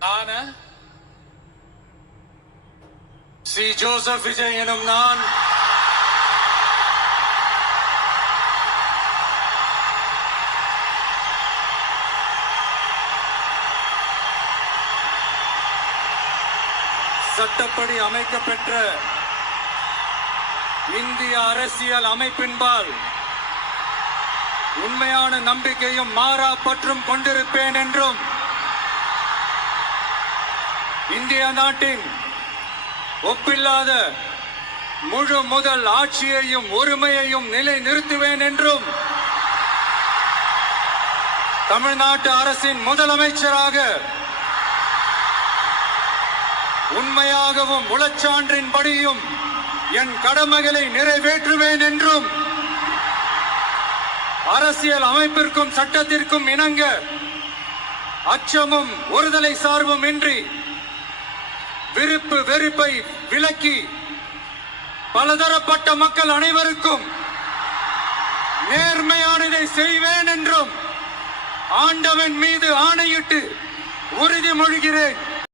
நான் C Joseph Vijay எனும் நான் சட்டப்படி அமைக்கப்பெற்ற இந்திய அரசியல் அமைப்பின்பால் உண்மையான நம்பிக்கையும் மாறா பற்றும் கொண்டிருப்பேன் என்றும் இந்திய நாட்டின் ஒப்பில்லாத முழு முதல் ஆட்சியையும் ஒருமையையும் நிலை நிறுத்துவேன் என்றும் தமிழ்நாட்டு அரசின் முதலமைச்சராக உண்மையாகவும் உளச்சான்றின்படியும் என் கடமைகளை நிறைவேற்றுவேன் என்றும் அரசியல் அமைப்பிற்கும் சட்டத்திற்கும் இணங்க அச்சமும் ஒருதலை சார்பும் இன்றி விருப்பு வெறுப்பை விலக்கி பலதரப்பட்ட மக்கள் அனைவருக்கும் நேர்மையானதை செய்வேன் என்றும் ஆண்டவன் மீது ஆணையிட்டு உறுதிமொழிகிறேன்.